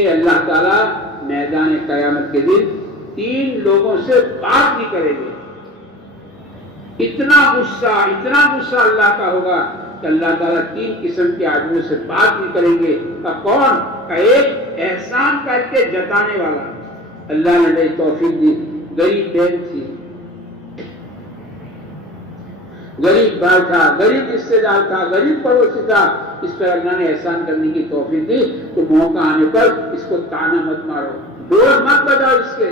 کہ اللہ تعالیٰ میدان قیامت کے دن 3 لوگوں سے بات نہیں کریں گے. اتنا غصہ اللہ کا ہوگا کہ اللہ تعالیٰ 3 قسم کے آدمیوں سے بات نہیں کریں گے. کون؟ ایک احسان کر کے جتانے والا. اللہ نے توفیق دی، غریب بہن تھی، غریب بھائی تھا، غریب رشتے دار تھا، غریب پڑوسی تھا، اس پر اللہ نے احسان کرنے کی توفیق دی. تو موقع آنے پر اس کو تانا مت مارو، ڈور مت بجاؤ، اس کے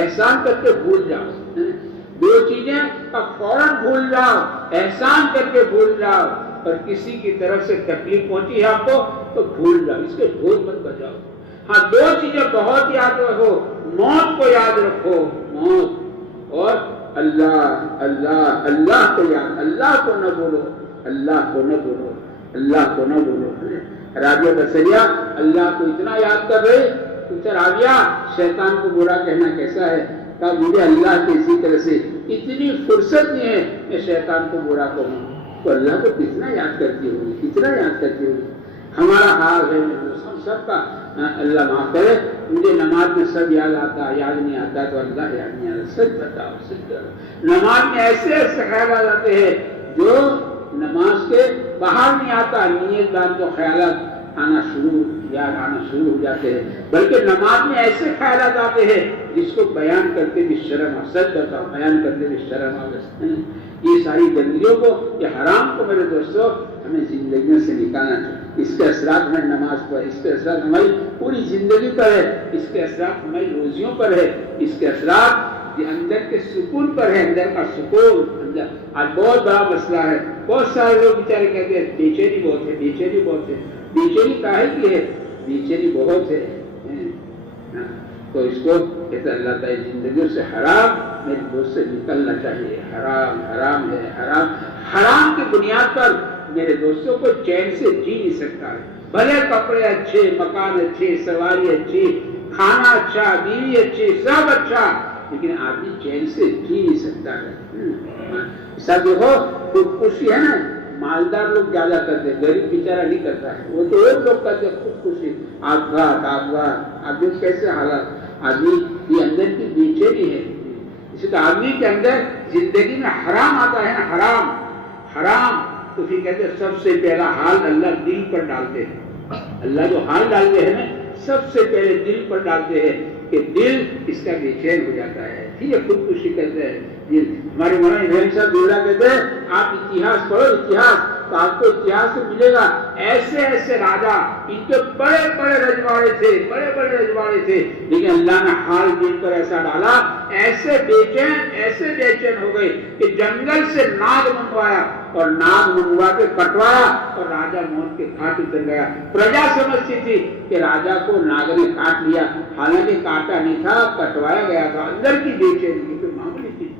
احسان کر کے بھول جاؤ. 2 چیزیں فوراً بھول جاؤ، احسان کر کے بھول جاؤ، اور کسی کی طرف سے تکلیف پہنچی ہے آپ کو تو بھول جاؤ، اس کے ڈھول مت بجاؤ. ہاں 2 چیزیں بہت یاد رکھو، موت کو یاد رکھو، موت، اور اللہ اللہ اللہ کو یاد، اللہ کو نہ بولو، اللہ کو نہ بولو، اللہ کو نہ بولو. رابعہ بصریہ اللہ کو اتنا یاد کر رہے، پوچھا رابعہ شیطان کو برا کہنا کیسا ہے؟ کہا مجھے اللہ کی اسی طرح سے اتنی فرصت نہیں ہے کہ شیطان کو برا کہوں. تو اللہ کو کتنا یاد کرتی ہوگی، کتنا یاد کرتی ہوگی. ہمارا حال ہے ہم سب کا، اللہ معاف کرے. مجھے نماز میں سب یاد آتا، یاد نہیں آتا تو اللہ یاد نہیں آتا. سچ بتاؤ، سچ بتاؤ. نماز میں ایسے ایسے خیالات آتے ہیں جو نماز کے باہر نہیں آتا. نیت باندھ تو خیالات یاد آنا شروع ہو جاتے ہیں. بلکہ نماز میں ایسے خیالات آتے ہیں جس کو بیان کرتے بھی شرم آ. سچ بتاؤ، بیان کرتے بھی شرم آ. یہ ساری گندگیوں کو، یہ حرام کو میرے دوستوں ہمیں زندگیوں سے نکالنا چاہیے. اس کے اثرات ہماری نماز پر، اس کے اثرات ہماری پوری زندگی پر ہے، اس کے اثرات ہماری روزیوں پر ہے، اس کے اثرات اندر کے سکون پر ہے. اندر کا سکون آج بہت بڑا مسئلہ ہے. بہت سارے لوگ بیچارے کہتے ہیں بے چینی بہت ہے، بے چینی بہت ہے. بے چینی کاہے کی ہے؟ بے چینی بہت ہے. تو اس کو کہتے اللہ تعالیٰ زندگیوں سے حرام میرے دوست سے نکلنا چاہیے. حرام حرام ہے، حرام. حرام کی بنیاد پر میرے دوستوں کو چین سے جی نہیں سکتا ہے. بھلے کپڑے اچھے، مکان اچھے، سواری اچھی، کھانا اچھا، بیوی اچھی، سب اچھا، لیکن آدمی چین سے جی نہیں سکتا ہے. ایسا دیکھو خودکشی ہے نا، مالدار لوگ زیادہ کرتے، غریب بیچارہ نہیں کرتا ہے. وہ تو ایک لوگ کرتے خودکشی، آگات. آدمی کیسے حالات، آدمی یہ اندر کی بے چینی ہے. اسی تو آدمی کے اندر زندگی میں حرام آتا ہے نا، حرام حرام. تو پھر کہتے ہیں سب سے پہلا حال اللہ دل پر ڈالتے ہیں. اللہ جو حال ڈالتے ہیں نا سب سے پہلے دل پر ڈالتے ہیں کہ دل اس کا بے چین ہو جاتا ہے. ٹھیک ہے، خودکشی کرتے ہیں. ہمارے مولانا ابراہیم صاحب دورہ کہتے ہیں آپ اتہاس پڑھو، اتہاس، تو آپ کو اتہاس سے ملے گا ایسے ایسے راجا، ان کے بڑے بڑے رجواڑے تھے، بڑے بڑے رجواڑے تھے، لیکن اللہ نے حال دل پر ایسا ڈالا، ایسے بے چین ہو گئے کہ جنگل سے ناگ منگوایا، اور ناگ منگوا کے کٹوایا، اور راجا موت کے گھاٹ اتر گیا. پرجا سمجھتی تھی کہ راجا کو ناگ نے کاٹ لیا، حالانکہ کاٹا نہیں تھا، کٹوایا گیا تھا. اندر کی بے چینی تو معمولی تھی.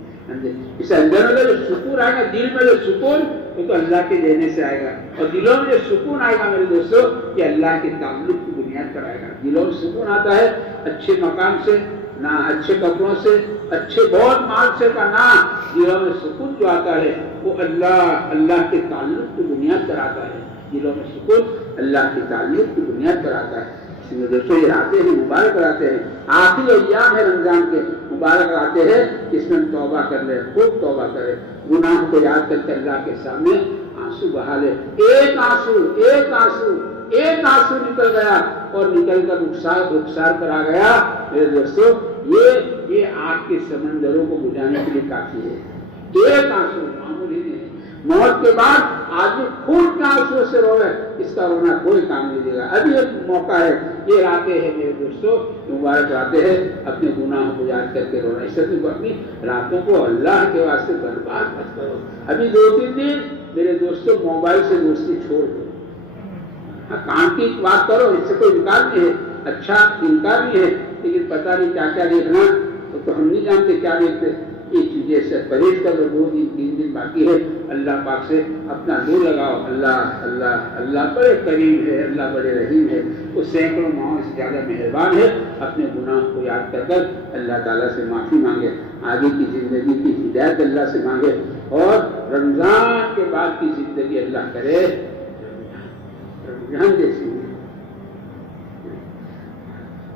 اس اندر میں جو سکون آئے گا، دل میں جو سکون، وہ تو اللہ کے دینے سے آئے گا. اور دلوں میں جو سکون آئے گا میرے دوستوں، یہ اللہ کے تعلق کی بنیاد پر آئے گا. دلوں میں سکون آتا ہے اچھے مکان سے نہ، اچھے کپڑوں سے، اچھے بہت مال سے کا نہ. دلوں میں سکون جو آتا ہے وہ اللہ کے تعلق کی بنیاد پر آتا ہے. دلوں میں سکون اللہ کے تعلق کی بنیاد پر آتا ہے. دوستوں یہ آتے ہیں، مبارک آتے ہیں. آخری ایام ہے رمضان کے، مبارک آتے ہیں. اس میں توبہ کر لیں، خوب توبہ کریں. گناہ کو یاد کر کے اللہ کے سامنے آنسو بہا لے. ایک آنسو نکل گیا اور نکل کر رخسار پر آ گیا. میرے دوستوں یہ آگ کے سمندروں کو بجھانے کے لیے کافی ہے. ایک آنسو معمولی نہیں ہے. موت کے بعد آدمی خون کے آنسو سے روے، اس کا رونا کوئی کام نہیں دے گا. ابھی ایک موقع ہے، یہ راتیں ہیں میرے دوستوں، مبارک راتیں ہیں. اپنے گناہوں کو یاد کر کے رونا. اس سے اپنی راتوں کو اللہ کے واسطے برباد مت کرو. ابھی 2-3 دن میرے دوستوں موبائل سے دوستی چھوڑ دو. کام کی بات کرو، اس سے کوئی انکار نہیں ہے، اچھا انکار نہیں ہے، لیکن پتہ نہیں کیا کیا دیکھنا، تو ہم نہیں جانتے کیا دیکھتے. یہ چیزیں سے پرہیز کر لو. 2-3 دن باقی ہے. اللہ پاک سے اپنا دل لگاؤ. اللہ بڑے کریم ہے، اللہ بڑے رحیم ہے. وہ سینکڑوں ماہوں سے زیادہ مہربان ہے. اپنے گناہ کو یاد کر کر اللہ تعالیٰ سے معافی مانگے، آگے کی زندگی کی ہدایت اللہ سے مانگے، اور رمضان کے بعد کی زندگی اللہ کرے رمضان جیسی.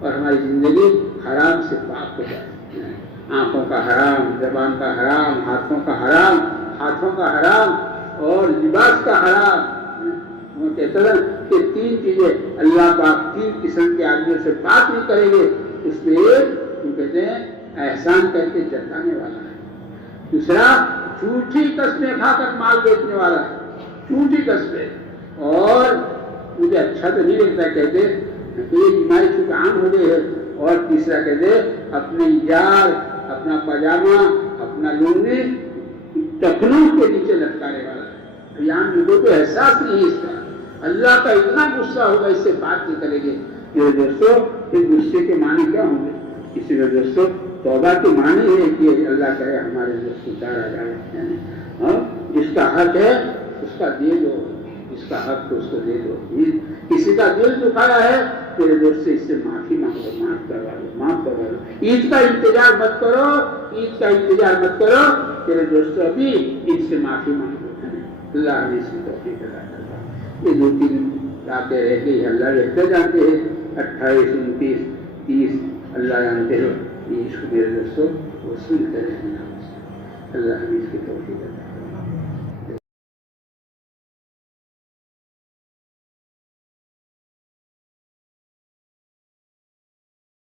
اور ہماری زندگی حرام سے پاک ہو جائے. آنکھوں کا حرام، زبان کا حرام، ہاتھوں کا حرام، ہاتھوں کا حرام اور لباس کا حرام. وہ کہتے ہیں کہ 3 چیزیں اللہ پاک 3 قسم کے آدمیوں سے بات نہیں کریں گے. اس میں ایک وہ کہتے ہیں احسان کر کے جتانے والا ہے. دوسرا جھوٹی قسمیں کھا کر مال بیچنے والا ہے، جھوٹی قسمیں. اور مجھے اچھا تو نہیں لگتا کہتے یہ بیماری چونکہ عام ہو گئی ہے. اور تیسرا کہتے اپنے یار، اپنا پاجامہ، اپنا لنگی ٹخنوں کے نیچے لٹکانے والا ہے. یہاں لوگوں کو احساس نہیں ہے اس کا. اللہ کا اتنا غصہ ہوگا اس سے بات نہیں کریں گے. میرے دوستوں اس غصے کے معنی کیا ہوں گے؟ اسی لیے دوستوں توبہ کے معنی ہے کہ اللہ کرے ہمارے دوست اتار آ جائے. جس کا حق ہے اس کا دے دو، جس کا حق تو اس کو دے دو. کسی کا دل دکھایا ہے میرے دوست سے اس سے معافی مانگو، معاف کروا دو، معاف کروا دو. عید کا انتظار مت کرو، عید کا انتظار مت کرو میرے دوستوں، ابھی عید سے معافی مانگو. اللہ ہمیں اس کی توفیق عطا کرے. یہ 2-3 راتیں رہ گئی، اللہ رہتے جانتے ہیں. 28، 29، 30 اللہ جانتے ہو. یہ عشق میرے دوستوں وہ سنتے رہنا. اللہ ہمیں اس کی توفیق عطا